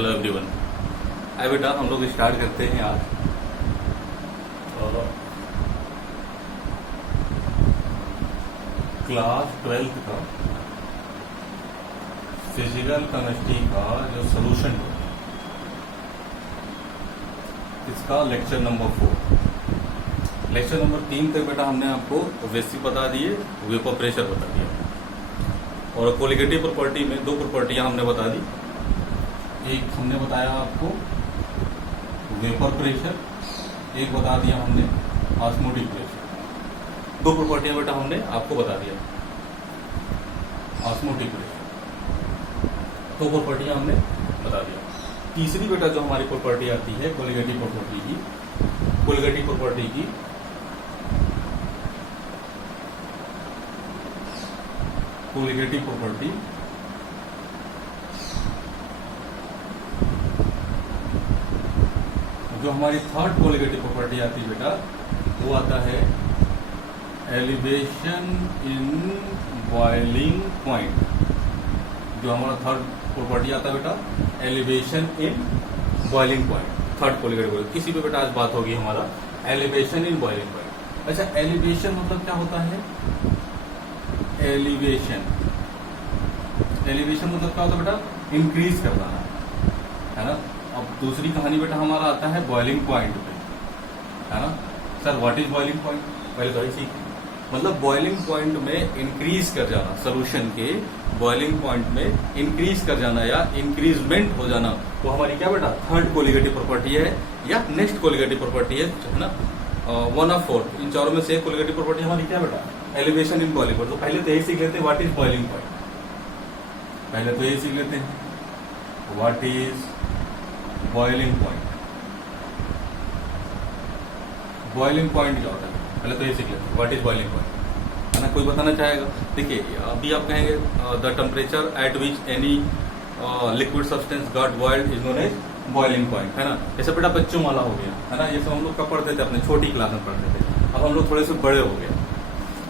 Hello everyone. आइए बेटा हम लोग स्टार्ट करते हैं आज। क्लास 12th का फिजिकल केमिस्ट्री का जो सोल्यूशन है इसका लेक्चर नंबर 4। लेक्चर नंबर 3 तक बेटा हमने आपको बेसिक बता दिए, वेपर प्रेशर बता दिया और कोलिगेटिव प्रॉपर्टी में दो प्रॉपर्टियां हमने बता दी। एक हमने बताया आपको वेपर प्रेशर, एक बता दिया हमने ऑस्मोटिक प्रेशर। दो प्रॉपर्टियां बेटा हमने आपको बता दिया। ऑस्मोटिक प्रेशर दो प्रॉपर्टियां हमने बता दिया। तीसरी बेटा जो हमारी प्रॉपर्टी आती है कोलिगेटिव प्रॉपर्टी की, कोलिगेटिव प्रॉपर्टी की कोलिगेटिव प्रॉपर्टी जो हमारी थर्ड कोलिगेटिव प्रॉपर्टी आती है बेटा वो आता है एलिवेशन इन बॉइलिंग पॉइंट। जो हमारा थर्ड प्रॉपर्टी आता है बेटा elevation in boiling point, third colligative. किसी पे बेटा आज बात होगी हमारा एलिवेशन इन बॉइलिंग पॉइंट। अच्छा, एलिवेशन मतलब क्या होता है? एलिवेशन एलिवेशन मतलब क्या होता है बेटा? इंक्रीज करना है ना। अब दूसरी कहानी बेटा हमारा आता है बॉइलिंग पॉइंट पे, है ना। Sir what is boiling point? पहले तो सीख, मतलब बॉइलिंग पॉइंट में इंक्रीज कर जाना, सोल्यूशन के बॉइलिंग पॉइंट में इंक्रीज कर जाना या इंक्रीजमेंट हो जाना, वो हमारी क्या बेटा थर्ड कोलिगेटिव प्रॉपर्टी है या नेक्स्ट कोलिगेटिव प्रॉपर्टी है ना। 1 of 4 इन चारों में से एक कोलिगेटिव प्रॉपर्टी हमारी क्या बेटा? Elevation in boiling point. तो पहले तो यही सीख लेते हैं व्हाट इज बॉइलिंग पॉइंट। पहले तो यही सीख लेते हैं what is boiling point. Boiling point क्या होता है? पहले तो ये सीख लेते हैं व्हाट इज बॉइलिंग पॉइंट, है ना। कोई बताना चाहेगा? देखिए अभी आप कहेंगे the temperature at which any liquid substance got boiled is known as boiling point, है ना। जैसे बेटा बच्चों वाला हो गया, है ना। ये सब हम लोग कब पढ़ते थे? अपने छोटी क्लास में पढ़ते थे। अब हम लोग थोड़े से बड़े हो गए,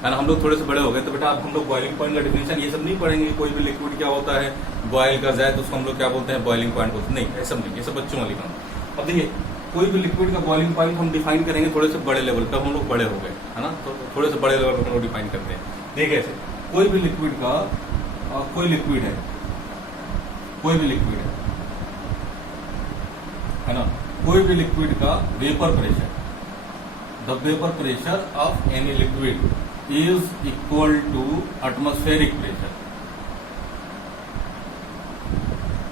है ना। हम लोग थोड़े से बड़े हो गए तो बेटा अब हम लोग बॉइलिंग पॉइंट का डिफिनेशन ये सब नहीं पढ़ेंगे। कोई भी लिक्विड क्या होता है, बॉयल कर जाए तो उसको हम लोग क्या बोलते हैं? बॉइलिंग पॉइंट बोलते हैं। नहीं, ऐसा नहीं, ये सब बच्चों वाली काम। अब देखिए कोई भी लिक्विड का बॉइलिंग पॉइंट हम डिफाइन करेंगे थोड़े से बड़े लेवल पे। हम लोग बड़े हो गए, है ना, तो थोड़े से बड़े लेवल पे हम लोग डिफाइन करते हैं। देखिए ऐसे कोई भी लिक्विड का कोई लिक्विड है, कोई भी लिक्विड है ना, कोई भी लिक्विड का vapour pressure, the vapour pressure of any liquid is equal to atmospheric pressure।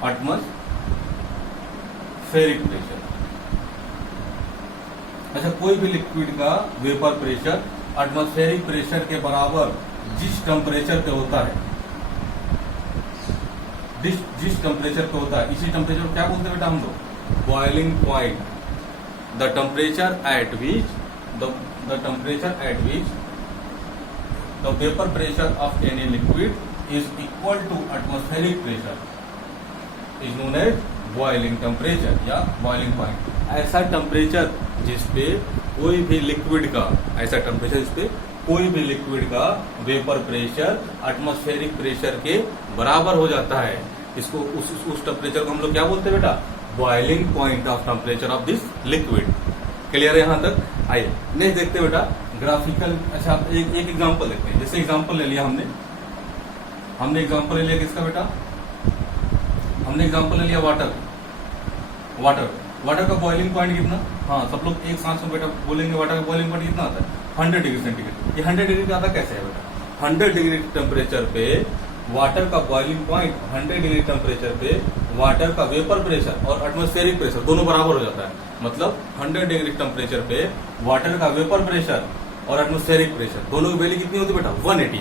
atmospheric pressure। अच्छा, कोई भी लिक्विड का वेपर प्रेशर एटमॉस्फेरिक प्रेशर के बराबर जिस टेम्परेचर पे होता है, जिस टेम्परेचर पे होता है, इसी टेम्परेचर को क्या बोलते हैं बेटा हम लोग? Boiling point. The temperature at which the vapor pressure of any liquid is equal to atmospheric pressure is known as boiling temperature या boiling point। ऐसा टेम्परेचर जिसपे कोई भी लिक्विड का, ऐसा टेम्परेचर जिसपे कोई भी लिक्विड का वेपर प्रेशर एटमॉस्फेरिक प्रेशर के बराबर हो जाता है, इसको उस टेम्परेचर को हम लोग क्या बोलते हैं बेटा? Boiling point of temperature of this liquid. Clear है यहाँ तक? आइए नेक्स्ट देखते हैं बेटा ग्राफिकल। अच्छा, एक एग्जांपल देखते हैं। जैसे एग्जांपल ले लिया हमने एग्जांपल ले लिया किसका बेटा? हमने एग्जांपल ले लिया वाटर का बॉइलिंग पॉइंट कितना? हाँ, सब लोग एक सांस में बेटा बोलेंगे वाटर का बॉइलिंग पॉइंट कितना आता है? 100 डिग्री सेंटीग्रेड। ये 100 डिग्री का आता कैसे है बेटा? 100 डिग्री टेम्परेचर पे वाटर का बॉइलिंग पॉइंट, 100 डिग्री टेम्परेचर पे वाटर का वेपर प्रेशर और एटमॉस्फेरिक प्रेशर दोनों बराबर हो जाता है। मतलब 100 डिग्री टेम्परेचर पे वाटर का वेपर प्रेशर और एटमॉस्फेरिक प्रेशर दोनों की वैल्यू कितनी होती है बेटा? 180।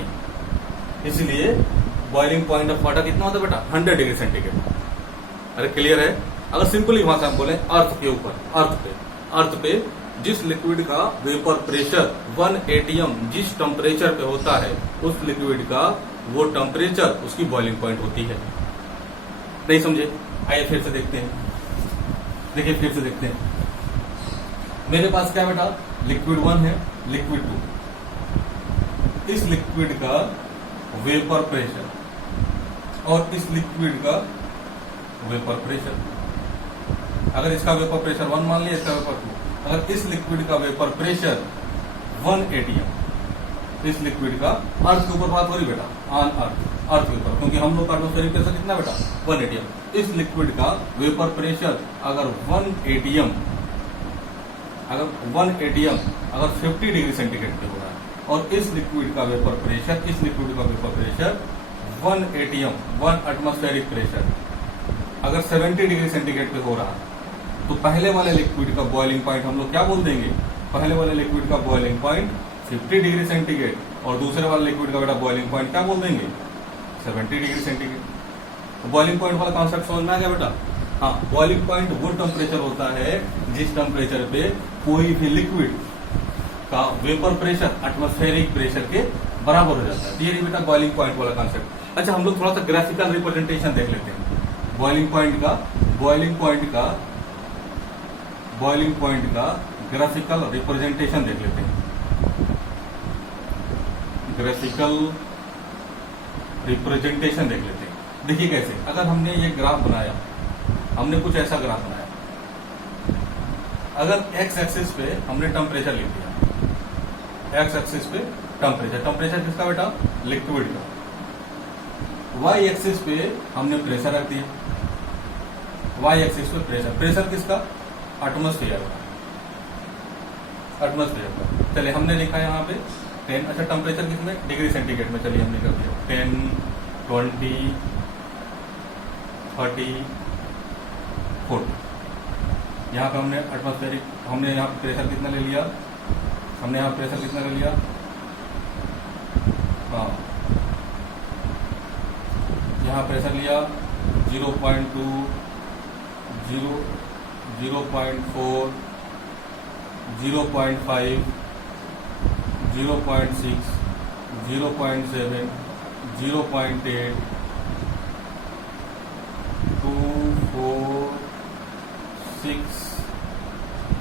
इसलिए बॉइलिंग पॉइंट ऑफ वाटर कितना होता है बेटा? 100 डिग्री सेंटीग्रेड। अरे क्लियर है? अगर सिंपली भाषा में बोले अर्थ के ऊपर, अर्थ पे जिस लिक्विड का वेपर प्रेशर 1 atm जिस टेम्परेचर पे होता है, उस लिक्विड का वो टेम्परेचर उसकी बॉइलिंग पॉइंट होती है। नहीं समझे? आइए फिर से देखते हैं। देखिए फिर से देखते हैं। मेरे पास क्या बेटा? लिक्विड 1 है, लिक्विड 2। इस लिक्विड का वेपर प्रेशर और इस लिक्विड का वेपर प्रेशर अगर इसका वेपर प्रेशर 1 मान लिया, इसका वेपर 2, अगर इस लिक्विड का वेपर प्रेशर 1 atm, इस लिक्विड का अर्थ के ऊपर बात हो रही बेटा, ऑन अर्थ के ऊपर, क्योंकि हम लोग का एटमॉस्फेरिक प्रेशर कितना बेटा 1 atm। इस लिक्विड का वेपर प्रेशर अगर 1 atm, अगर 50 डिग्री सेंटीग्रेड पे हो रहा है, और इस लिक्विड का vapour pressure 1 atm, 1 atmospheric pressure अगर 70 डिग्री सेंटीग्रेड पे हो रहा है, तो पहले वाले लिक्विड का बॉइलिंग पॉइंट हम लोग क्या बोल देंगे, पहले वाले लिक्विड का बॉइलिंग पॉइंट 50 डिग्री सेंटीग्रेड, और दूसरे वाले लिक्विड का बेटा बॉइलिंग पॉइंट क्या बोल देंगे 70 डिग्री सेंटीग्रेड। तो बॉइलिंग पॉइंट वाला कॉन्सेप्ट समझ में आ गया बेटा। हाँ, बॉइलिंग पॉइंट वो टेम्परेचर होता है जिस टेम्परेचर पे कोई भी लिक्विड का वेपर प्रेशर एटमॉस्फेरिक प्रेशर के बराबर हो जाता है। ये बेटा बॉइलिंग पॉइंट वाला कॉन्सेप्ट। अच्छा, हम लोग थोड़ा सा ग्राफिकल रिप्रेजेंटेशन देख लेते हैं बॉइलिंग पॉइंट का ग्राफिकल रिप्रेजेंटेशन देख लेते हैं। ग्राफिकल रिप्रेजेंटेशन देख लेते हैं। देखिए कैसे, अगर हमने ये ग्राफ बनाया, हमने कुछ ऐसा ग्राफ बनाया, अगर एक्स एक्सिस पे हमने टेम्परेचर लिख दिया, एक्स एक्सिस पे टेम्परेचर किसका बेटा लिक्विड का, वाई एक्सिस पे हमने प्रेशर रख दिया, वाई एक्सिस पे प्रेशर किसका एटमॉस्फेयर का। चलिए हमने लिखा यहाँ पे 10, अच्छा टेम्परेचर किसमें डिग्री सेंटीग्रेड में, चलिए हमने कर दिया 10, 20, 30, 40। यहाँ पे हमने एटमॉस्फेरिक, हमने यहाँ प्रेशर कितना ले लिया, हाँ यहाँ प्रेशर लिया 0.2, 0.4, 0.5, 0.6, 0.7, 0.8, 2, 4, 6,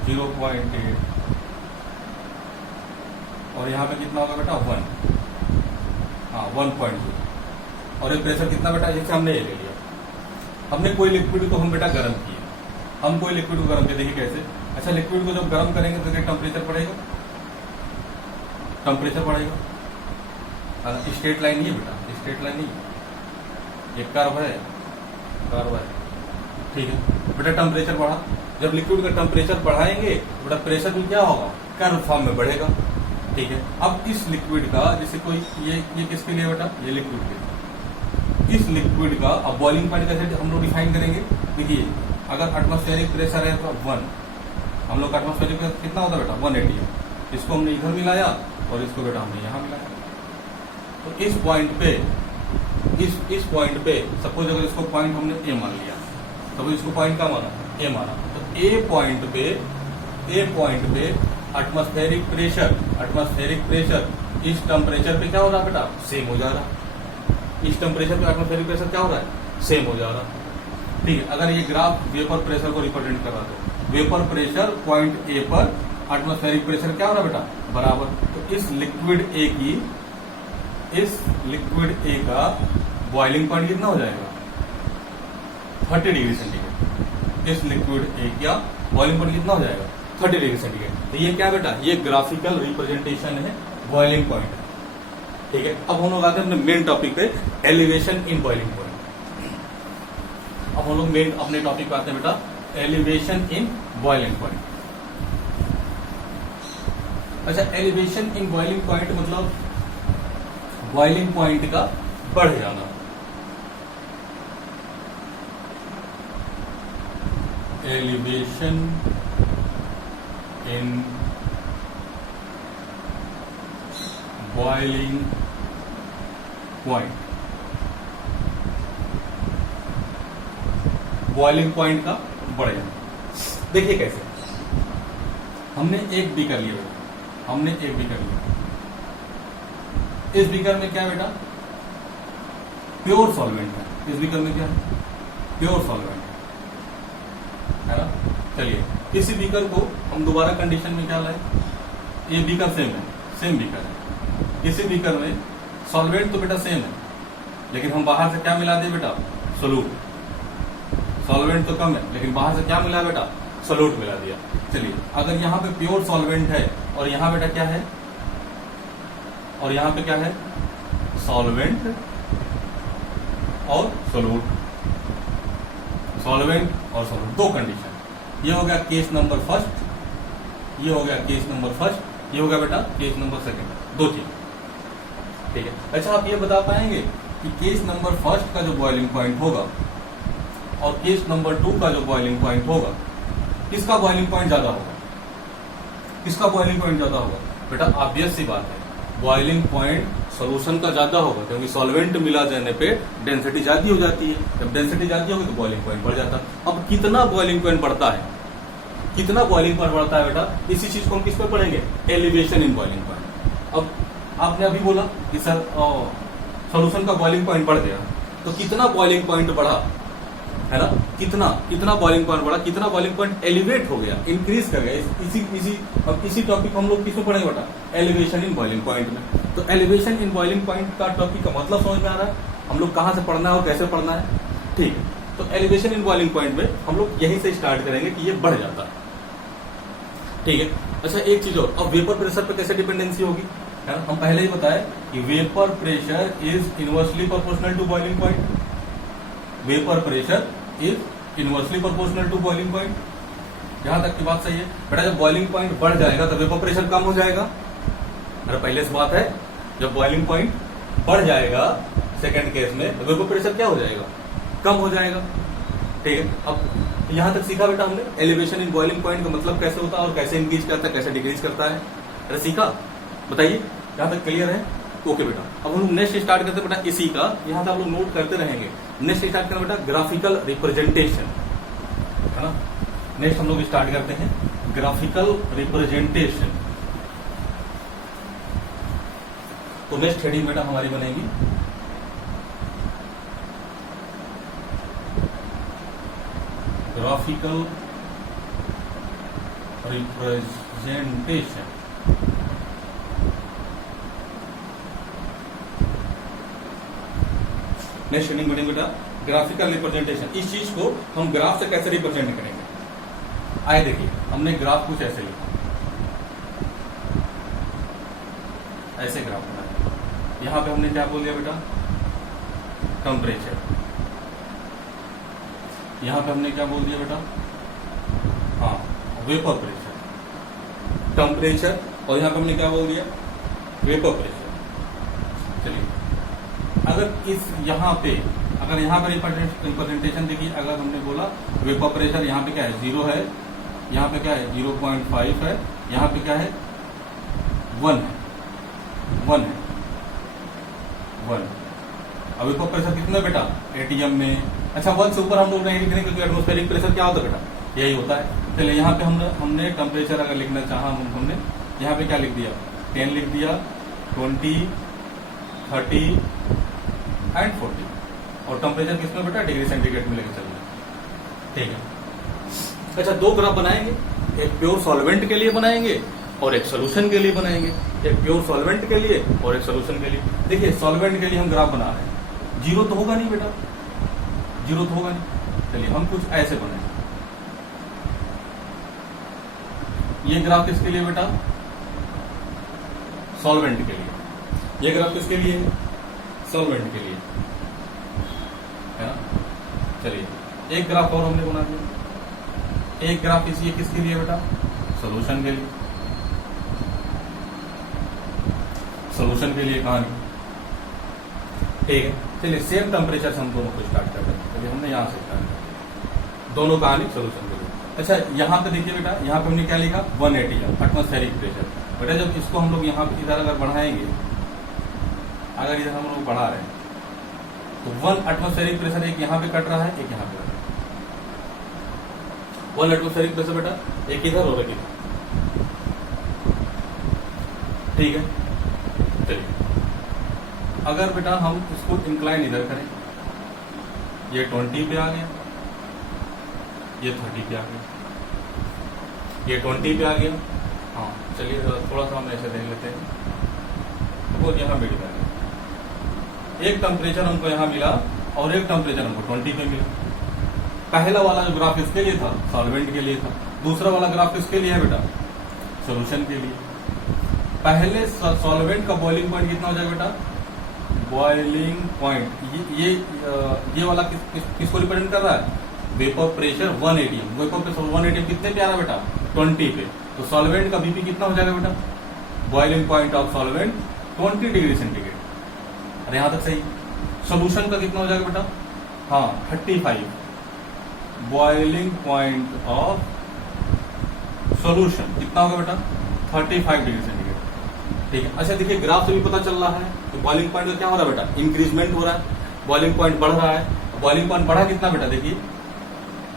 0.8, और यहाँ पे कितना होगा बेटा 1, हाँ 1.2। और ये प्रेशर कितना बेटा, जैसे हमने ये ले लिया, हमने कोई लिक्विड को हम बेटा गर्म किया, देखिए कैसे। अच्छा, लिक्विड को जब गर्म करेंगे तो टेम्परेचर बढ़ेगा, स्ट्रेट लाइन नहीं है बेटा, स्ट्रेट लाइन नहीं, ये कर्व है, ठीक है बेटा। टेम्परेचर बढ़ा, जब लिक्विड का टेम्परेचर बढ़ाएंगे तो बेटा प्रेशर भी क्या होगा, कर्व फॉर्म में बढ़ेगा, ठीक है। अब इस लिक्विड का, जैसे कोई ये किसके लिए बेटा, ये लिक्विड के, इस लिक्विड का अब बॉइलिंग पॉइंट कैसे हम लोग डिफाइन करेंगे। देखिए, अगर एटमॉस्फेरिक प्रेशर है तो 1, हम लोग का एटमॉस्फेरिक प्रेशर कितना होता है बेटा 1 atm, इसको हमने इधर मिलाया और इसको बेटा हमने यहाँ मिलाया। तो इस पॉइंट पे सपोज अगर इसको पॉइंट हमने ए मान लिया, सपोज इसको पॉइंट का माना ए माना, तो ए पॉइंट पे एटमॉस्फेरिक प्रेशर इस टेम्परेचर पे क्या हो रहा है बेटा, सेम हो जा रहा है। इस टेम्परेचर पे एटमॉस्फेरिक प्रेशर क्या हो रहा है, सेम हो जा रहा है, ठीक है। अगर ये ग्राफ वेपर प्रेशर को रिप्रेजेंट कर रहा है, वेपर प्रेशर पॉइंट ए पर एटमॉस्फेरिक प्रेशर क्या हो रहा है बेटा बराबर। तो इस लिक्विड ए का बॉइलिंग पॉइंट कितना हो जाएगा 30 डिग्री सेंटीग्रेड। इस लिक्विड ए का बॉइलिंग पॉइंट कितना हो जाएगा 30 डिग्री सेंटीग्रेड। तो ये क्या बेटा, ये ग्राफिकल रिप्रेजेंटेशन है बॉइलिंग पॉइंट, ठीक है। अब हम लोग आते हैं अपने मेन टॉपिक पे, एलिवेशन इन बॉइलिंग पॉइंट। अब हम लोग मेन अपने टॉपिक पे आते हैं बेटा, एलिवेशन इन बॉइलिंग पॉइंट। अच्छा, एलिवेशन इन बॉइलिंग पॉइंट मतलब बॉइलिंग पॉइंट का बढ़ जाना। Elevation in boiling point, boiling point का बढ़ जाना। देखिए कैसे, हमने एक बीकर लिया, इस बीकर में क्या बेटा प्योर सॉल्वेंट है, इस बीकर में क्या है प्योर सॉल्वेंट है ना। चलिए इसी बीकर को हम दोबारा कंडीशन में क्या लाए, ये बीकर सेम बीकर है, इसी बीकर में सॉल्वेंट तो बेटा सेम है, लेकिन हम बाहर से क्या मिला दे बेटा सॉल्वेंट तो कम है, लेकिन बाहर से क्या मिला बेटा, सोल्यूट मिला दिया। चलिए अगर यहाँ पे प्योर सॉल्वेंट है और यहाँ बेटा क्या है, और यहाँ पे क्या है, सॉल्वेंट और सोल्यूट, सॉल्वेंट और सोल्यूट, दो कंडीशन। ये हो गया केस नंबर फर्स्ट, ये हो गया केस नंबर फर्स्ट, ये हो गया बेटा केस नंबर सेकंड, दो चीज। ठीक है, अच्छा आप ये बता पाएंगे कि केस नंबर फर्स्ट का जो बॉइलिंग पॉइंट होगा और केस नंबर 2 का जो बॉइलिंग पॉइंट होगा, किसका बॉइलिंग पॉइंट ज्यादा होगा, किसका बॉइलिंग पॉइंट ज्यादा होगा? बेटा ऑब्वियस सी बात है, बॉइलिंग पॉइंट सॉल्यूशन का ज्यादा होगा, क्योंकि सॉल्वेंट मिला जाने पे डेंसिटी ज्यादा हो जाती है, जब डेंसिटी ज्यादा होगी तो बॉइलिंग पॉइंट बढ़ जाता है। अब कितना बॉइलिंग पॉइंट बढ़ता है, कितना बॉइलिंग पॉइंट बढ़ता है बेटा, इसी चीज को हम किस पे पढ़ेंगे, एलिवेशन इन बॉइलिंग पॉइंट। अब आपने अभी बोला कि सर सॉल्यूशन का बॉइलिंग पॉइंट बढ़ गया, तो कितना बॉइलिंग पॉइंट बढ़ा, है ना, कितना बॉइलिंग पॉइंट बढ़ा, कितना बॉइलिंग पॉइंट एलिवेट हो गया, इंक्रीज कर गया। इसी टॉपिक को हम लोग किसमें पढ़ेंगे बेटा, एलिवेशन इन बॉइलिंग पॉइंट में। तो एलिवेशन इन बॉइलिंग पॉइंट का टॉपिक का मतलब समझ में आ रहा है, हम लोग कहां से पढ़ना है और कैसे पढ़ना है। ठीक है, तो एलिवेशन इन बॉइलिंग पॉइंट में हम लोग यहीं से स्टार्ट करेंगे कि ये बढ़ जाता है। ठीक है, अच्छा एक चीज और, अब वेपर प्रेशर पे कैसे डिपेंडेंसी होगी, है ना, हम पहले ही बताए कि vapour pressure is inversely proportional to boiling point, vapour pressure is inversely proportional to boiling point. यहां तक की बात सही है बेटा, जब बॉइलिंग पॉइंट बढ़ जाएगा तो वेपर प्रेशर कम हो जाएगा। अरे पहले से बात है, जब बॉइलिंग पॉइंट बढ़ जाएगा सेकंड केस में तो वेपर प्रेशर क्या हो जाएगा, कम हो जाएगा। ठीक है, अब यहां तक सीखा बेटा हमने एलिवेशन इन बॉइलिंग पॉइंट का मतलब कैसे होता है और कैसे इंक्रीज करता है, कैसे डिक्रीज करता है। अरे सीखा, बताइए यहां तक क्लियर है? ओके बेटा, अब हम लोग नेक्स्ट स्टार्ट करते हैं बेटा इसी का, यहां से आप लोग नोट करते रहेंगे। नेक्स्ट स्टार्ट करना बेटा ग्राफिकल रिप्रेजेंटेशन, है ना। नेक्स्ट हम लोग स्टार्ट करते हैं ग्राफिकल रिप्रेजेंटेशन। तो नेक्स्ट हेडिंग बेटा हमारी बनेगी ग्राफिकल रिप्रेजेंटेशन। नेक्स्ट हेडिंग बनेगी बेटा ग्राफिकल रिप्रेजेंटेशन। इस चीज को हम ग्राफ से कैसे रिप्रेजेंट करेंगे, आए देखिए, हमने ग्राफ कुछ ऐसे लिखा, ऐसे ग्राफ बनाया। यहां पे हमने क्या बोल दिया बेटा, टेम्परेचर। यहां पे हमने क्या बोल दिया बेटा, हाँ वेपर प्रेशर, टेम्परेचर, और यहां पे हमने क्या बोल दिया, वेपर प्रेशर। चलिए अगर इस यहां पे रिप्रेजेंटेशन देखिए, अगर हमने बोला वेपर प्रेशर यहाँ पे क्या है 0 है, यहाँ पे क्या है 0.5 है, यहाँ पे क्या है 1 है। अब वेपर प्रेशर कितना बेटा एटीएम में, अच्छा 1 से ऊपर हम लोग नहीं लिख रहे क्योंकि एटमॉस्फेरिक प्रेशर क्या होता है बेटा, यही होता है। चलिए यहाँ पे हमने टेम्परेचर अगर लिखना चाहा, हमने यहाँ पे क्या लिख दिया, 10 लिख दिया, 20, 30 एंड 40, और टेम्परेचर किसमें बेटा डिग्री सेंटीग्रेड में लेकर चलना। ठीक है, अच्छा दो ग्राफ बनाएंगे, एक प्योर सॉल्वेंट के लिए बनाएंगे और एक सोल्यूशन के लिए बनाएंगे, एक प्योर सॉल्वेंट के लिए और एक सोल्यूशन के लिए। देखिए सॉल्वेंट के लिए हम ग्राफ बना रहे हैं, जीरो तो होगा नहीं बेटा, जीरो तो होगा नहीं। चलिए हम कुछ ऐसे बनाएंगे, ये ग्राफ किसके लिए बेटा, सॉल्वेंट के लिए। ये ग्राफ किसके लिए, सॉल्वेंट के लिए, है ना। चलिए एक ग्राफ और हमने बना दिया, एक ग्राफ इसी किसके लिए बेटा, सोल्यूशन के लिए, सोल्यूशन के लिए कहानी। ठीक है, चलिए सेम टेम्परेचर से हम दोनों को स्टार्ट करते हैं। चलिए हमने यहां से स्टार्ट किया, दोनों कहानी सोल्यूशन के लिए। अच्छा यहाँ पे देखिए बेटा, यहाँ पे हमने क्या लिखा 180 एटमॉस्फेरिक प्रेशर। बेटा जब इसको हम लोग यहाँ पे इधर अगर बढ़ाएंगे, अगर इधर हम लोग बढ़ा रहे हैं तो 1 एटमॉस्फेरिक प्रेशर एक यहाँ पे कट रहा है, एक यहाँ पे कट रहा है। 1 एटमॉस्फेरिक प्रेशर बेटा एक इधर और एक इधर। ठीक है, चलिए अगर बेटा हम इसको इंक्लाइन इधर करें, ये 20 पे आ गया, ये 30 पे आ गया, ये 20 पे आ गया। हाँ चलिए थोड़ा सा हम ऐसे देख लेते हैं, वो यहाँ मिल गया, एक टेम्परेचर हमको यहाँ मिला और एक टेम्परेचर हमको 20 पे मिला। पहला वाला जो ग्राफ इसके लिए था सॉल्वेंट के लिए था, दूसरा वाला ग्राफ किसके लिए है बेटा, सॉल्यूशन के लिए। पहले सॉल्वेंट का बॉइलिंग पॉइंट कितना हो जाएगा बेटा, बॉइलिंग पॉइंट ये वाला किसको रिप्रेजेंट कर रहा है, vapour pressure 1 atm। Vapour pressure 1 atm कितने पे आ रहा है बेटा, 20 पे। तो सॉल्वेंट का बीपी कितना हो जाएगा बेटा, boiling point of solvent 20 degree centigrade. अरे यहां तक सही। सोल्यूशन का कितना हो जाएगा बेटा, हाँ 35, बॉइलिंग पॉइंट ऑफ सॉल्यूशन कितना होगा बेटा, 35 डिग्री सेंटीग्रेड। ठीक है। अच्छा देखिए ग्राफ से भी पता चल रहा है कि बॉइलिंग पॉइंट का क्या हो रहा है बेटा, इंक्रीजमेंट हो रहा है, बॉइलिंग पॉइंट बढ़ रहा है। बॉइलिंग पॉइंट बढ़ा कितना बेटा, देखिए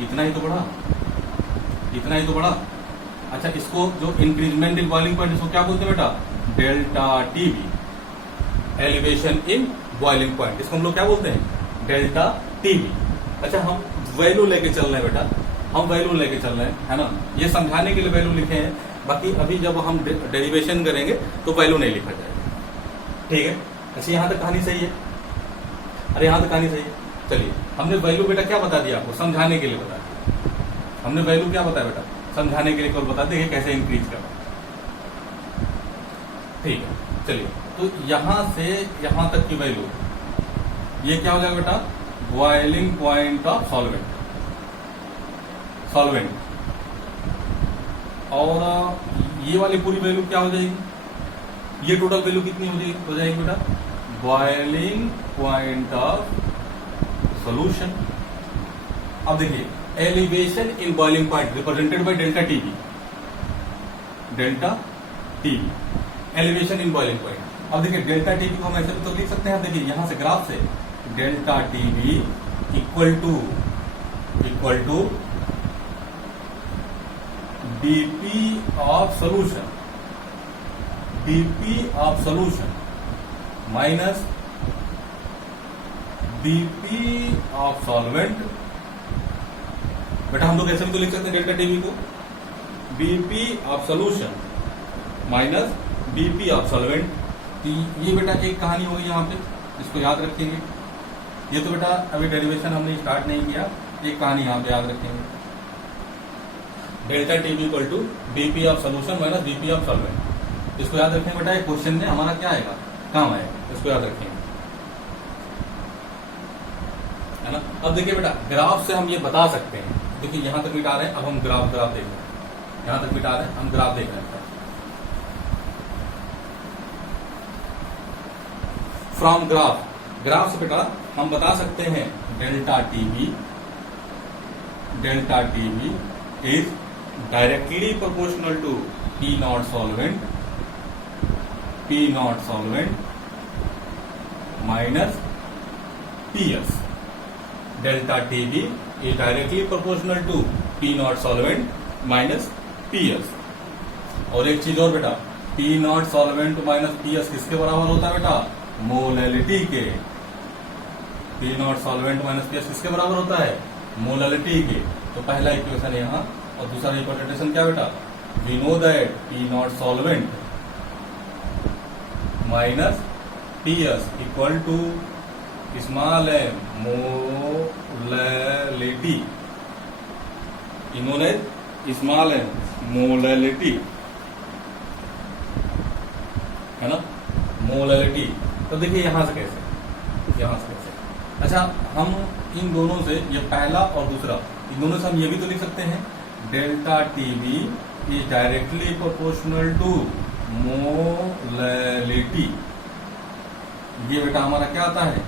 इतना ही तो बढ़ा, इतना ही तो बढ़ा। अच्छा इसको जो इंक्रीजमेंट इन बॉइलिंग पॉइंट इसको क्या बोलते हैं बेटा, delta TB, elevation in boiling point, इसको हम लोग क्या बोलते हैं, डेल्टा टीबी। अच्छा हम वैल्यू लेके चल रहे हैं बेटा, हम वैल्यू लेके चल रहे हैं, है ना, ये समझाने के लिए वैल्यू लिखे हैं, बाकी अभी जब हम डेरिवेशन करेंगे तो वैल्यू नहीं लिखा जाएगा। ठीक है। अच्छा यहाँ तक कहानी सही है, अरे यहाँ तक कहानी सही है। चलिए हमने वैल्यू बेटा क्या बता दिया आपको, समझाने के लिए बता दिया। हमने वैल्यू क्या बताया बेटा, समझाने के लिए केवल बताते हैं कैसे इंक्रीज करना। ठीक है। चलिए तो यहां से यहां तक की वैल्यू, ये क्या हो जाएगा बेटा, boiling point of solvent, solvent. और ये वाली पूरी वैल्यू क्या हो जाएगी, ये टोटल वैल्यू कितनी हो जाएगी बेटा, बॉइलिंग पॉइंट ऑफ सॉल्यूशन। अब देखिए elevation in boiling point represented by delta TB, delta TB, elevation in boiling point. अब देखिए डेल्टा टीबी को हम ऐसे भी तो लिख सकते हैं, देखिए यहां से ग्राफ से delta TB equal to DP of solution, DP of solution minus DP of solvent. बेटा हम लोग ऐसे भी तो लिख सकते हैं डेल्टा टीबी को, BP of solution minus BP of solvent. ये बेटा एक कहानी होगी यहाँ पे, इसको याद रखेंगे। ये तो बेटा अभी डेरिवेशन हमने स्टार्ट नहीं किया, एक कहानी यहाँ पे याद रखेंगे, delta TB equal to BP of solution minus BP of solvent. इसको याद रखेंगे बेटा, एक क्वेश्चन में हमारा क्या आएगा, काम आएगा, इसको याद रखेंगे, है ना। अब देखिए बेटा ग्राफ से हम ये बता सकते हैं, देखिए यहां तक मिटा रहे हैं, अब हम ग्राफ देख रहे हैं, यहां तक मिटा रहे हैं, हम ग्राफ देख रहे हैं। फ्रॉम ग्राफ से बेटा हम बता सकते हैं delta TB is directly proportional to P not solvent minus PS. Delta TB is directly proportional to P not solvent minus PS. और एक चीज और बेटा, P not solvent minus PS किसके बराबर होता है बेटा, मोलैलिटी के। P not solvent minus PS किसके बराबर होता है, मोलैलिटी के। तो पहला इक्वेशन यहाँ और दूसरा रिप्रेजेंटेशन क्या बेटा, we know that P not solvent minus PS equal to small M molality, इन्होंने स्मॉल एम मोलैलिटी, है ना, मोलैलिटी। तो देखिए यहां से कैसे, अच्छा हम इन दोनों से, ये पहला और दूसरा, इन दोनों से हम ये भी तो लिख सकते हैं delta TB is directly proportional to molality. ये बेटा हमारा क्या आता है,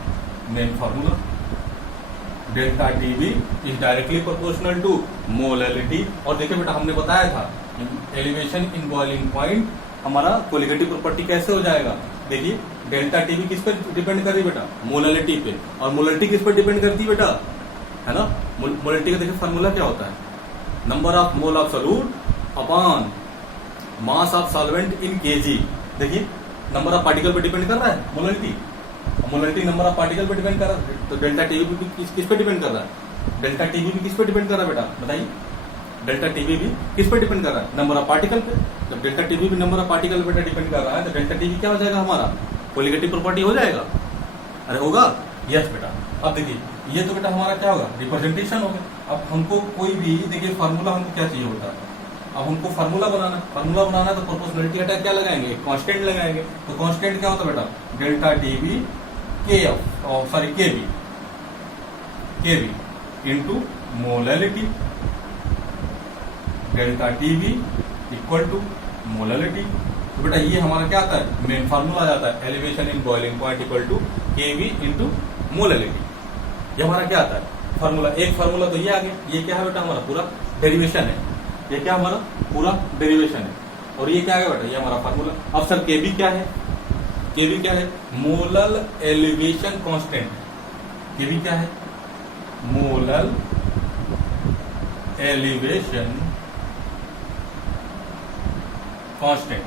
main formula, delta TB is directly proportional to molality. और देखिए बेटा हमने बताया था एलिवेशन इन बॉइलिंग पॉइंट हमारा कोलिगेटिव प्रॉपर्टी कैसे हो जाएगा। देखिए डेल्टा टीबी किस पर डिपेंड कर रही बेटा, मोलैलिटी पे, और मोलैलिटी किस पर डिपेंड करती है बेटा, है ना। मोलैलिटी का देखिए फॉर्मूला क्या होता है, number of mole of solute upon mass of solvent in KG. देखिए नंबर ऑफ पार्टिकल पे डिपेंड कर रहा है molality, molality number of particle पे डिपेंड कर रहा है। तो डेल्टा टीबी भी किस पे डिपेंड कर रहा है, डेल्टा टीबी भी किस पे डिपेंड कर रहा है बेटा, बताइए। डेल्टा टीबी भी किस पे डिपेंड कर रहा है, नंबर ऑफ पार्टिकल पे। जब डेल्टा टीबी भी नंबर ऑफ पार्टिकल पे डिपेंड कर रहा है, तो डेल्टा टीबी क्या हो जाएगा हमारा, कोलिगेटिव प्रॉपर्टी हो जाएगा। अरे होगा, यस बेटा। अब देखिए ये तो बेटा हमारा क्या होगा, रिप्रेजेंटेशन हो गया। अब हमको कोई भी देखिए फार्मूला हमको क्या चाहिए होता है, अब हमको फार्मूला बनाना है तो प्रोपोर्शनलिटी हटा क्या लगाएंगे, कांस्टेंट लगाएंगे। तो कांस्टेंट क्या होता है बेटा, डेल्टा टीवी के F sorry KB into molality, delta TB equal to molality. तो बेटा ये हमारा क्या आता है, मेन फार्मूला आ जाता है, elevation in boiling point equal to KB into molality. ये हमारा क्या आता है फार्मूला, एक फार्मूला तो ये आ गया। ये क्या है बेटा, हमारा पूरा डेरिवेशन है, ये क्या हमारा पूरा डेरिवेशन है। और ये क्या है बेटा, ये हमारा फार्मूला। अब सर केबी क्या है, केबी क्या है, मोलल एलिवेशन कांस्टेंट। केबी क्या है, मोलल एलिवेशन कांस्टेंट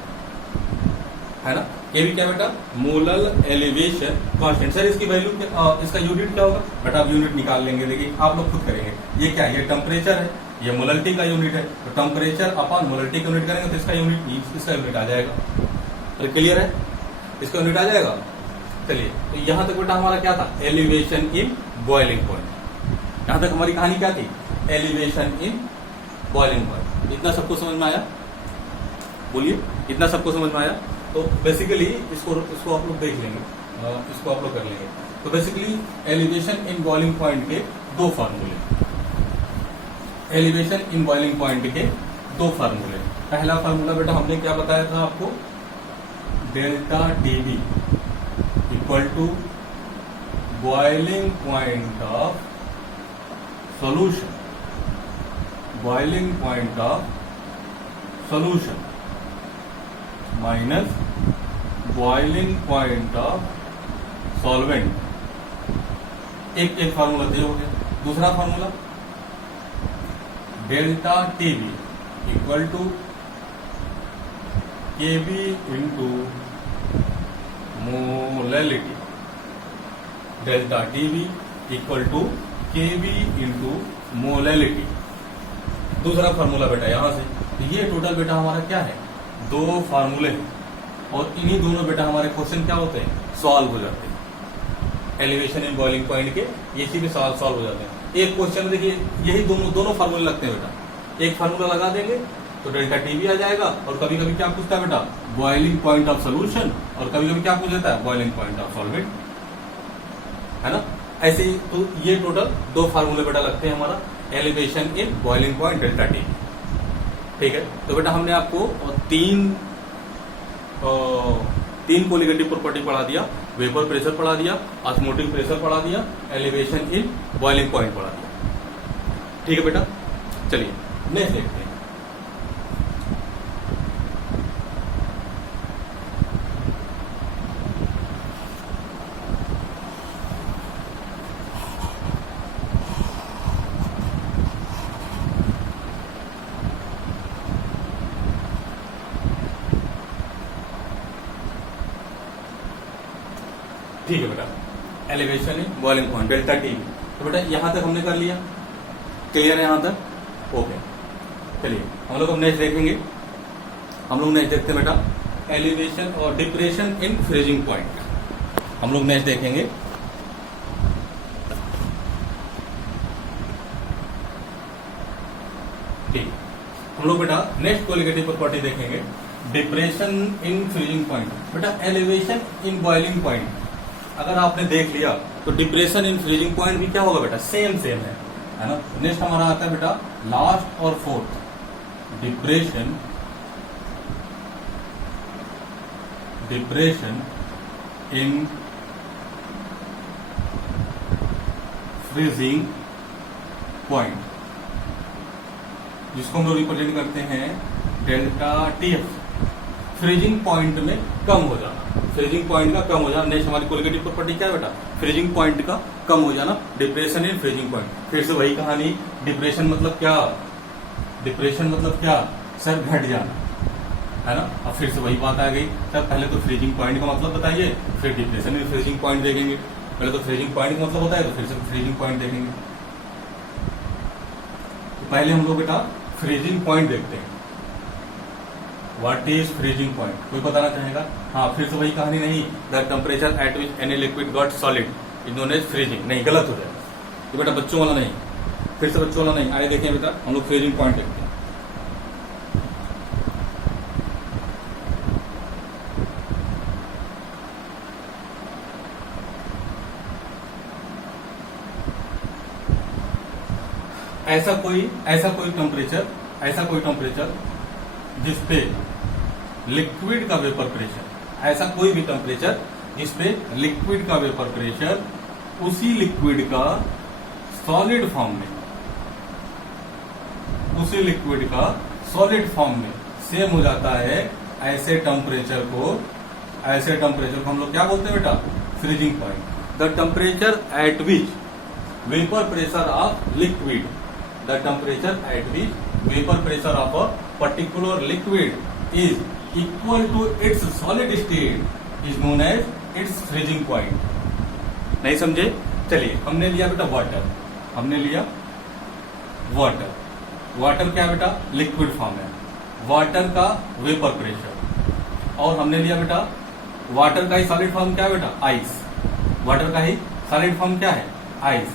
है ना। केबी क्या बेटा, मोलल एलिवेशन कांस्टेंट। सर इसकी वैल्यू क्या, इसका यूनिट क्या होगा बेटा, आप यूनिट निकाल लेंगे, देखिए आप लोग खुद करेंगे। ये क्या है, ये टेम्परेचर है, ये मोलरिटी का यूनिट है, तो टेम्परेचर अपॉन मोलरिटी का यूनिट करेंगे तो इसका यूनिट आ जाएगा। तो क्लियर है, इसका यूनिट आ जाएगा। चलिए तो यहां तक बेटा हमारा क्या था, एलिवेशन इन बॉइलिंग पॉइंट। यहां तक हमारी कहानी क्या थी, एलिवेशन इन बॉइलिंग पॉइंट। इतना सबको समझ में आया, बोलिए इतना सबको समझ में आया। तो बेसिकली इसको आप लोग देख लेंगे, इसको आप लोग कर लेंगे। तो basically elevation in boiling point के दो फार्मूले, एलिवेशन इन बॉइलिंग पॉइंट के दो फार्मूले। पहला फार्मूला बेटा हमने क्या बताया था आपको, delta TB equal to boiling point of solution, boiling point of solution minus boiling point of solvent. एक फार्मूला तो ये हो गया। दूसरा formula delta TB equal to KB into molality, delta TB equal to KB into molality. दूसरा formula बेटा यहां से, तो ये टोटल बेटा हमारा क्या है, दो फार्मूले हैं। और इन्हीं दोनों बेटा हमारे क्वेश्चन क्या होते हैं, सॉल्व हो जाते हैं। एलिवेशन इन बॉइलिंग पॉइंट के ये भी सॉल्व हो जाते हैं। एक क्वेश्चन देखिए यही दोनों फार्मूले लगते हैं बेटा। एक फार्मूला लगा देंगे तो डेल्टा टीवी आ जाएगा, और कभी कभी क्या पूछता है बेटा, बॉइलिंग पॉइंट ऑफ सोल्यूशन, और कभी कभी क्या पूछ देता है, बॉइलिंग पॉइंट ऑफ सॉल्वेंट, है ना। ऐसे ही तो ये टोटल दो फार्मूले बेटा लगते हैं हमारा, elevation in boiling point delta TV. ठीक है, तो बेटा हमने आपको तीन कोलिगेटिव प्रॉपर्टी पढ़ा दिया, वेपर प्रेशर पढ़ा दिया, ऑस्मोटिक प्रेशर पढ़ा दिया, एलिवेशन इन बॉइलिंग पॉइंट पढ़ा दिया। ठीक है बेटा, चलिए नेक्स्ट देखते हैं। ठीक है बेटा, elevation in boiling point delta TV. तो बेटा यहां तक हमने कर लिया, क्लियर है यहां तक, ओके। चलिए हम लोग नेक्स्ट देखेंगे। हम लोग नेक्स्ट देखते हैं बेटा एलिवेशन और डिप्रेशन इन फ्रीजिंग पॉइंट। हम लोग नेक्स्ट देखेंगे। ठीक, हम लोग बेटा नेक्स्ट कोलिगेटिव प्रॉपर्टी देखेंगे, डिप्रेशन इन फ्रीजिंग पॉइंट। बेटा एलिवेशन इन बॉइलिंग पॉइंट अगर आपने देख लिया तो डिप्रेशन इन फ्रीजिंग पॉइंट भी क्या होगा बेटा, सेम है ना। नेक्स्ट हमारा आता है बेटा लास्ट और fourth, depression in freezing point, जिसको हम लोग रिप्रेजेंट करते हैं डेल्टा टीएफ। फ्रीजिंग पॉइंट में कम हो जाना, फ्रीजिंग पॉइंट का कम हो जाना। नेक्स्ट हमारी कोलिगेटिव प्रॉपर्टी क्या है बेटा, फ्रीजिंग पॉइंट का कम हो जाना, डिप्रेशन इन फ्रीजिंग पॉइंट। फिर से वही कहानी, डिप्रेशन मतलब क्या, डिप्रेशन मतलब क्या सर, घट जाना, है ना। अब फिर से वही बात आ गई सर, पहले तो फ्रीजिंग पॉइंट का मतलब बताइए, फिर डिप्रेशन इन फ्रीजिंग पॉइंट देखेंगे। पहले तो फ्रीजिंग पॉइंट का मतलब बताए तो फिर से फ्रीजिंग पॉइंट देखेंगे। तो पहले हम लोग बेटा फ्रीजिंग पॉइंट देखते हैं। व्हाट इज फ्रीजिंग पॉइंट, कोई बताना चाहेगा? हाँ, फिर से वही कहानी नहीं, the temperature at which any liquid got solid is known as freezing, नहीं गलत हो जाएगा, तो बेटा बच्चों वाला नहीं। फिर से बच्चों वाला नहीं आए, देखें बेटा हम लोग फ्रीजिंग पॉइंट देखते हैं। ऐसा कोई टेम्परेचर जिसपे लिक्विड का वेपर प्रेशर, ऐसा कोई भी टेम्परेचर जिसपे लिक्विड का वेपर प्रेशर उसी लिक्विड का सॉलिड फॉर्म में सेम हो जाता है, ऐसे टेम्परेचर को हम लोग क्या बोलते हैं बेटा? Freezing point. The temperature at which vapour pressure of liquid, the temperature at which vapor pressure of a particular liquid is equal to its solid state is known as its freezing point। नहीं समझे? चलिए हमने लिया बेटा water क्या बेटा? Liquid form है, water का वेपर प्रेशर। और हमने लिया बेटा वाटर का ही सॉलिड फॉर्म क्या है बेटा? आइस। वाटर का ही सॉलिड फॉर्म क्या है? आइस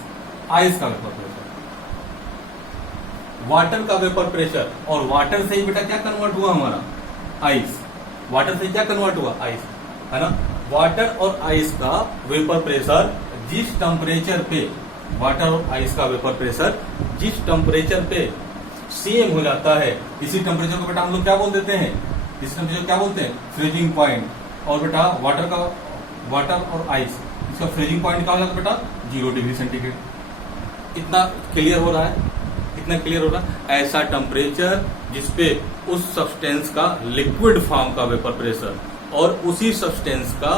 का वेपर प्रेशर। वाटर का वेपर प्रेशर और वाटर से ही बेटा क्या कन्वर्ट हुआ हमारा? आइस। वाटर से क्या कन्वर्ट हुआ? आइस, है ना? वाटर और आइस का वेपर प्रेशर जिस टेम्परेचर पे, वाटर और आइस का वेपर प्रेशर जिस टेम्परेचर पे सेम हो जाता है, इसी टेम्परेचर को बेटा हम लोग क्या बोल देते हैं? इस टेम्परेचर क्या बोलते हैं? Freezing point. और बेटा वाटर और आइस, इसका फ्रीजिंग पॉइंट क्या होगा बेटा? 0 डिग्री सेंटीग्रेड। इतना क्लियर हो रहा है? ऐसा टेम्परेचर जिसपे उस सब्सटेंस का लिक्विड फॉर्म का वेपर प्रेशर और उसी सब्सटेंस का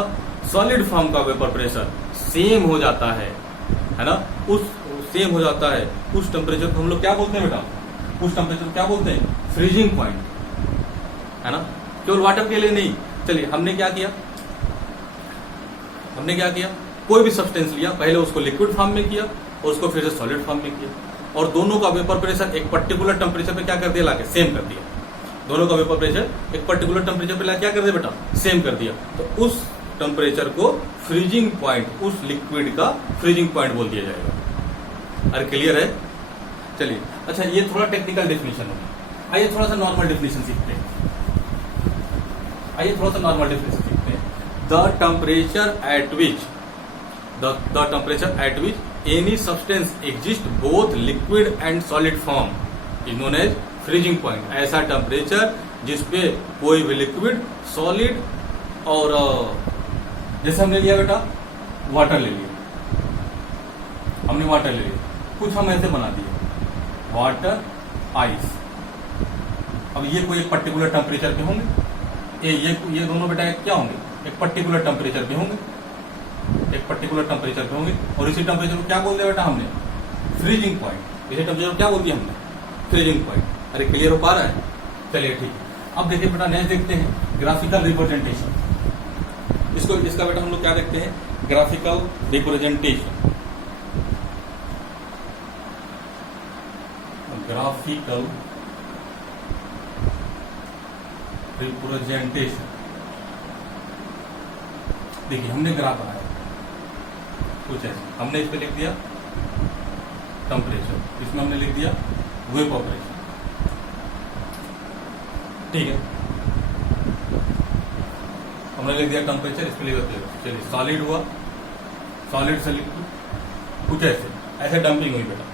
सॉलिड फॉर्म का वेपर प्रेशर सेम हो जाता है ना? सेम हो जाता है, उस टेम्परेचर को हम लोग क्या बोलते हैं बेटा? उस टेम्परेचर को क्या बोलते हैं? फ्रीजिंग पॉइंट, है ना? केवल वाटर के लिए नहीं। चलिए हमने क्या किया? कोई भी सब्सटेंस लिया, पहले उसको लिक्विड फॉर्म में किया और उसको फिर से सॉलिड फॉर्म में किया, और दोनों का वेपर प्रेशर एक पर्टिकुलर टेम्परेचर पे क्या कर दिया? लाके सेम कर दिया। दोनों का वेपर प्रेशर एक पर्टिकुलर टेम्परेचर पे लाके क्या कर दिया बेटा? सेम कर दिया। तो उस टेम्परेचर को फ्रीजिंग पॉइंट, उस लिक्विड का फ्रीजिंग पॉइंट बोल दिया जाएगा। अरे क्लियर है? चलिए, अच्छा ये थोड़ा टेक्निकल डेफिनेशन होगा। आइए थोड़ा सा नॉर्मल डेफिनेशन सीखते हैं। The temperature at which any substance exist both liquid and solid form is known as freezing point। ऐसा टेम्परेचर जिसपे कोई भी लिक्विड, सॉलिड और जैसे हमने लिया बेटा वाटर ले लिया, कुछ हम ऐसे बना दिए वाटर, आइस। अब ये कोई एक पर्टिकुलर टेम्परेचर पे होंगे, ये दोनों बेटा क्या होंगे? एक पर्टिकुलर टेम्परेचर पे होंगे, और इसी टेम्परेचर को क्या बोल दिया बेटा हमने? Freezing point. इसी टेम्परेचर को क्या बोल दिया हमने? Freezing point. अरे क्लियर हो पा रहा है? चलिए ठीक है। अब देखिए बेटा नेक्स्ट देखते हैं ग्राफिकल रिप्रेजेंटेशन। इसका बेटा हम लोग क्या देखते हैं? Graphical representation. देखिए हमने ग्राफ बनाया कुछ ऐसे, हमने इस पे लिख दिया टेम्परेचर, इसमें हमने लिख दिया वेपर प्रेशर, ठीक है? हमने लिख दिया टेम्परेचर, इस पे लिख दिया। चलिए सॉलिड हुआ, सॉलिड से लिक्विड, कुछ ऐसे डंपिंग हुई बेटा,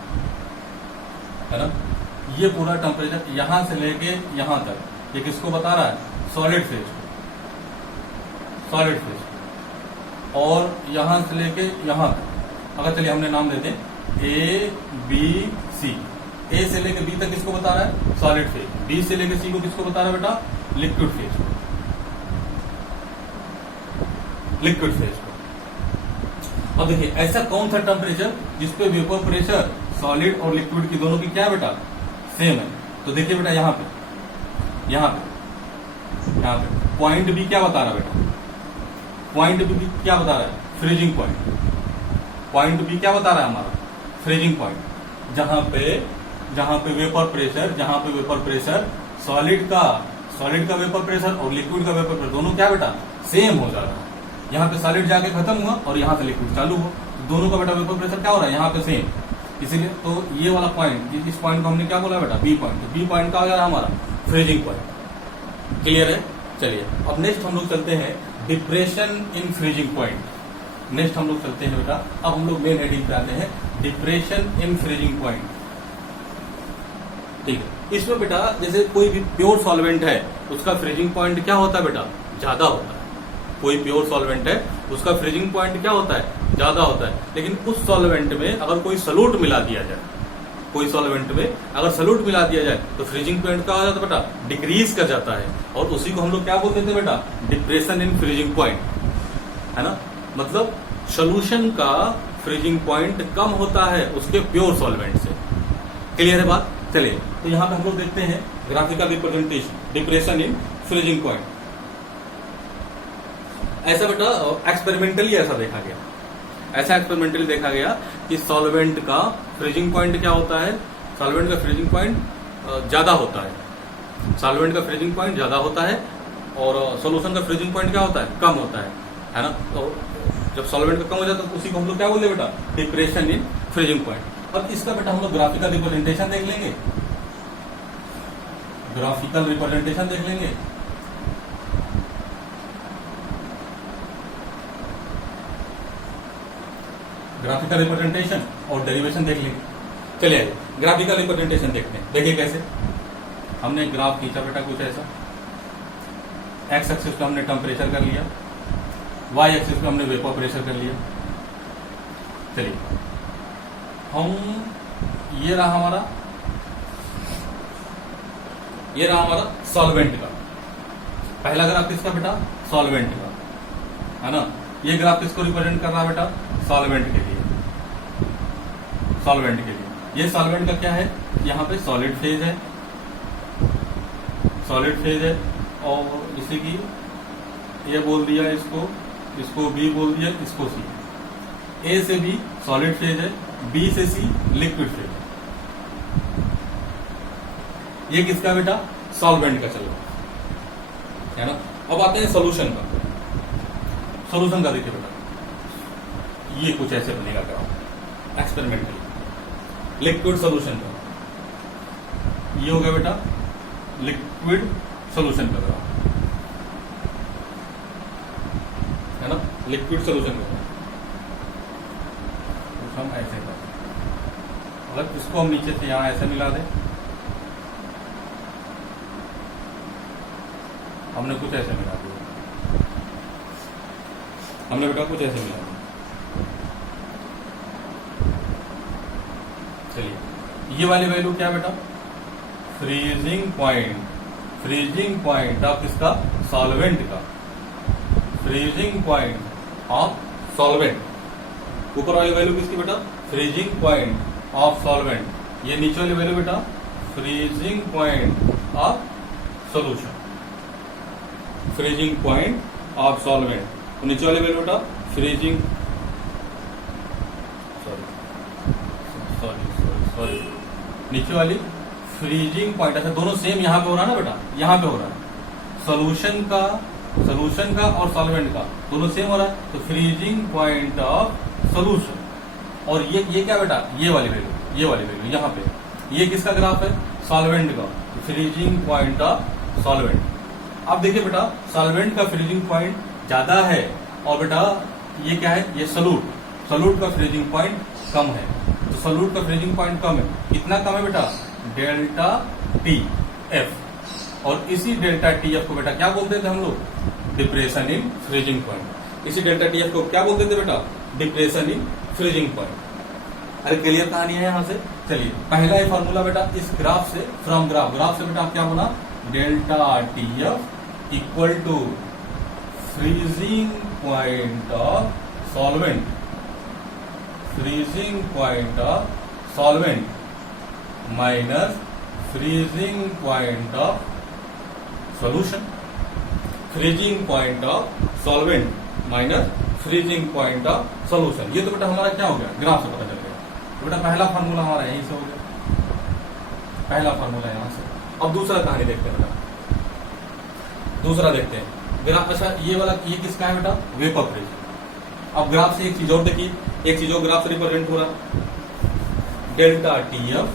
है ना? ये पूरा टेम्परेचर यहां से लेके यहां तक, ये किसको बता रहा है? Solid phase. और यहां से लेके यहां तक अगर चलिए हमने नाम देते हैं ए बी सी। ए से लेके बी तक किसको बता रहा है? Solid phase. बी से लेके सी को किसको बता रहा है बेटा? लिक्विड फेज को। अब देखिए ऐसा कौन सा टेम्परेचर जिसपे वेपर प्रेशर सॉलिड और लिक्विड की दोनों की क्या है बेटा? सेम है। तो देखिए बेटा यहाँ पे पॉइंट बी क्या बता रहा है बेटा? पॉइंट बी क्या बता रहा है? Freezing point. पॉइंट बी क्या बता रहा है हमारा? Freezing point. जहां पे वेपर प्रेशर सॉलिड का वेपर प्रेशर और लिक्विड का वेपर प्रेशर दोनों क्या बेटा? सेम हो जा रहा है। यहाँ पे सॉलिड जाके खत्म हुआ और यहाँ से लिक्विड चालू हुआ, दोनों का बेटा वेपर प्रेशर क्या हो रहा है? यहाँ पे सेम। इसीलिए तो ये वाला पॉइंट, इस पॉइंट को हमने क्या बोला बेटा, बी पॉइंट। तो बी पॉइंट का हो जा रहा है हमारा फ्रीजिंग पॉइंट। क्लियर है? चलिए अब नेक्स्ट हम लोग चलते हैं depression in freezing point. Next हम लोग चलते हैं बेटा, अब हम लोग मेन हेडिंग पे आते हैं, डिप्रेशन इन फ्रीजिंग पॉइंट। ठीक है, इसमें बेटा जैसे कोई भी प्योर सॉल्वेंट है उसका फ्रीजिंग पॉइंट क्या होता है बेटा, ज्यादा होता है। कोई प्योर सॉल्वेंट है उसका फ्रीजिंग पॉइंट क्या होता है, ज्यादा होता है। लेकिन उस सॉल्वेंट में अगर कोई सॉल्यूट मिला दिया जाए, कोई सॉल्वेंट में अगर सॉल्यूट मिला दिया जाए तो फ्रीजिंग पॉइंट क्या हो जाता है बेटा, डिक्रीज कर जाता है। और उसी को हम लोग क्या बोलते थे बेटा, डिप्रेशन इन फ्रीजिंग पॉइंट, है ना। मतलब सोल्यूशन का फ्रीजिंग पॉइंट कम होता है उसके प्योर सॉल्वेंट से। क्लियर है बात? चलिए तो यहां पे हम लोग देखते हैं graphical representation depression in freezing point. ऐसा बेटा एक्सपेरिमेंटली ऐसा देखा गया, ऐसा एक्सपेरिमेंटली देखा गया कि सॉल्वेंट का फ्रीजिंग पॉइंट क्या होता है, सॉल्वेंट का फ्रीजिंग पॉइंट ज्यादा होता है, सॉल्वेंट का फ्रीजिंग पॉइंट ज्यादा होता है और सॉल्यूशन का फ्रीजिंग पॉइंट क्या होता है, कम होता है ना। तो जब सॉल्वेंट का कम हो जाता है तो उसी को हम लोग क्या बोलते हैं बेटा, डिप्रेशन इन फ्रीजिंग पॉइंट। अब इसका बेटा हम लोग ग्राफिकल रिप्रेजेंटेशन देख लेंगे, ग्राफिकल रिप्रेजेंटेशन देख लेंगे। ग्राफिकल रिप्रेजेंटेशन और डेरिवेशन देख लेंगे। चलिए ग्राफिकल रिप्रेजेंटेशन देखते हैं। देखिए कैसे, हमने ग्राफ खींचा बेटा कुछ ऐसा, एक्स एक्सिस पे हमने टेम्परेचर कर लिया, वाई एक्सिस पे हमने वेपर प्रेशर कर लिया। चलिए हम ये रहा हमारा सॉल्वेंट का पहला ग्राफ किसका बेटा, सॉल्वेंट का, है ना। ये ग्राफ किसको रिप्रेजेंट कर रहा है बेटा, सॉल्वेंट के लिए, सॉल्वेंट के लिए। ये सॉल्वेंट का क्या है, यहाँ पे सॉलिड फेज है, सॉलिड फेज है। और जैसे कि ये बोल दिया इसको बी बोल दिया, इसको सी। ए से बी सॉलिड फेज है, बी से सी लिक्विड फेज है। ये किसका बेटा, सॉल्वेंट का चल रहा है ना। अब आते हैं सोल्यूशन का। सोल्यूशन का देखिए बेटा, ये कुछ ऐसे बनेगा ग्राफ एक्सपेरिमेंटली, लिक्विड सोल्यूशन का। ये हो गया बेटा लिक्विड सोल्यूशन का ग्राफ, है ना, लिक्विड सोल्यूशन का। हम ऐसे कर, मतलब इसको हम नीचे से यहां ऐसे मिला दें, हमने कुछ ऐसे मिला दिया, हमने बेटा कुछ ऐसे मिला दिया। चलिए ये वाली वैल्यू क्या बेटा, फ्रीजिंग पॉइंट ऑफ किसका, सॉल्वेंट का, फ्रीजिंग पॉइंट ऑफ सॉल्वेंट। ऊपर वाली वैल्यू किसकी बेटा, फ्रीजिंग पॉइंट ऑफ सॉल्वेंट। ये नीचे वाली वैल्यू बेटा freezing point of solution, freezing point of solvent. नीचे वाली वैल्यू बेटा फ्रीजिंग, सॉरी नीचे वाली फ्रीजिंग पॉइंट। अच्छा दोनों सेम यहां पे हो रहा है ना बेटा, यहां पे हो रहा है, सोल्यूशन का और सॉल्वेंट का दोनों सेम हो रहा है, तो फ्रीजिंग पॉइंट ऑफ सोल्यूशन। और ये क्या बेटा, ये वाली वैल्यू यहाँ पे, ये किसका ग्राफ है, सॉल्वेंट का, फ्रीजिंग पॉइंट ऑफ सॉल्वेंट। अब देखिए बेटा सॉल्वेंट का फ्रीजिंग पॉइंट ज्यादा है और बेटा ये क्या है, ये सॉल्यूट का फ्रीजिंग पॉइंट कम है। तो सॉल्यूट का फ्रीजिंग पॉइंट कम है, कितना कम है बेटा, डेल्टा टी एफ। और इसी डेल्टा टी एफ को बेटा क्या बोलते थे हम लोग, डिप्रेशन इन फ्रीजिंग पॉइंट। इसी डेल्टा टी एफ को क्या बोलते थे बेटा, डिप्रेशन इन फ्रीजिंग पॉइंट। अरे क्लियर कहानी है यहां से। चलिए पहला ही फॉर्मूला बेटा इस ग्राफ से, फ्रॉम ग्राफ से बेटा क्या बना, delta T F equal to freezing point of solvent, freezing point of solvent minus freezing point of solution, freezing point of solvent minus freezing point of solution. ये तो बेटा हमारा क्या हो गया, ग्राफ से पता चल गया। तो बेटा पहला फार्मूला हमारा यहीं से हो गया, पहला फार्मूला यहां से। अब दूसरा कहानी देखते हैं बेटा, दूसरा देखते हैं ग्राफ। अच्छा ये वाला, ये किसका है बेटा, वेपर प्रेशर। अब ग्राफ से एक चीज और देखिए, एक चीज और ग्राफ से रिप्रेजेंट हो रहा है, delta T F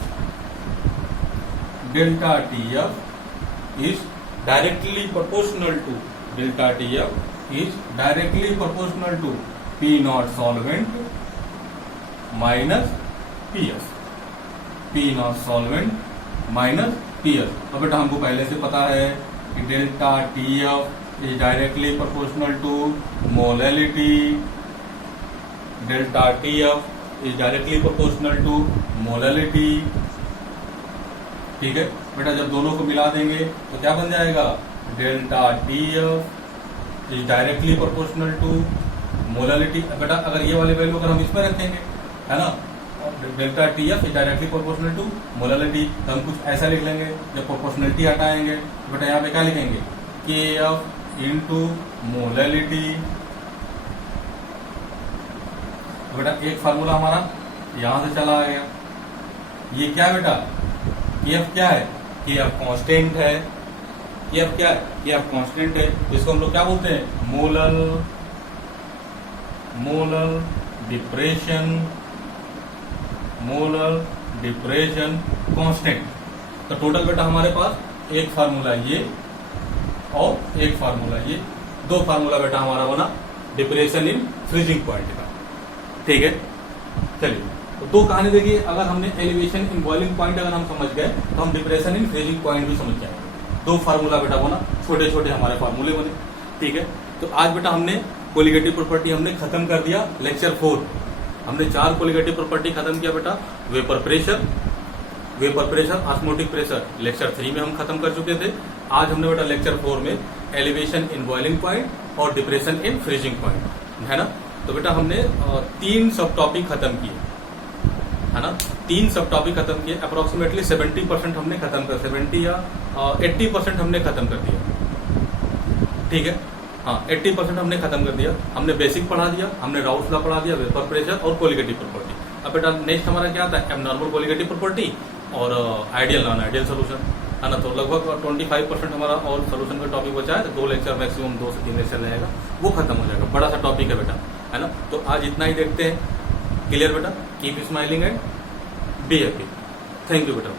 is directly proportional to delta TF is directly proportional to P naught solvent minus PS. P naught solvent minus PS. अब बेटा हमको पहले से पता है कि delta TF is directly proportional to molality. Delta TF is directly proportional to molality. ठीक है बेटा, जब दोनों को मिला देंगे तो क्या बन जाएगा, delta T F is directly proportional to molality. बेटा अगर ये वाले वैल्यू अगर हम इसमें रखेंगे, है ना, delta T F is directly proportional to molality, तो हम कुछ ऐसा लिख लेंगे. जब प्रोपोर्शनलिटी हटाएंगे तो बेटा यहाँ पे क्या लिखेंगे, के एफ इंटू मोलालिटी. बेटा एक फार्मूला हमारा यहां से चला आ गया. ये क्या है बेटा, KF क्या है, KF कांस्टेंट है. KF क्या है, KF कांस्टेंट है. इसको हम लोग क्या बोलते हैं, मोलर डिप्रेशन कांस्टेंट. तो टोटल बेटा हमारे पास एक फार्मूला ये और एक फार्मूला ये, दो फार्मूला बेटा हमारा बना डिप्रेशन इन फ्रीजिंग पॉइंट का. ठीक है, चलिए तो दो कहानी देखिए. अगर हमने एलिवेशन इन बॉइलिंग पॉइंट अगर हम समझ गए तो हम डिप्रेशन इन फ्रीजिंग पॉइंट भी समझ जाएंगे. दो फार्मूला बेटा बना, छोटे छोटे हमारे फार्मूले बने. ठीक है, तो आज बेटा हमने कोलिगेटिव प्रॉपर्टी हमने खत्म कर दिया. लेक्चर 4 हमने 4 कोलिगेटिव प्रॉपर्टी खत्म किया बेटा. Vapour pressure, osmotic pressure lecture 3 में हम खत्म कर चुके थे. आज हमने बेटा लेक्चर 4 में एलिवेशन इन बॉइलिंग पॉइंट और डिप्रेशन इन फ्रीजिंग पॉइंट, है ना. तो बेटा हमने 3 सब टॉपिक खत्म किए, है ना. 3 सब टॉपिक खत्म किए. अप्रोक्सीमेटली 70% हमने खत्म कर, 70 या 80% हमने खत्म कर दिया. ठीक है, हाँ 80% हमने खत्म कर दिया. हमने बेसिक पढ़ा दिया, हमने राउल्स लॉ पढ़ा दिया, वेपर प्रेशर और कोलिगेटिव प्रॉपर्टी. अब बेटा नेक्स्ट हमारा क्या आता है, एबनॉर्मल कोलिगेटिव प्रॉपर्टी और आइडियल नॉन आइडियल सोल्यूशन, है ना. तो लगभग 25% हमारा और सोल्यूशन का टॉपिक बचा है. 2 लेक्चर मैक्सिमम 2 से 3 लेक्चर रहेगा, वो खत्म हो जाएगा. बड़ा सा टॉपिक है बेटा, है ना. तो आज इतना ही देखते हैं. क्लियर बेटा, keep smiling and be happy. Thank you बेटा.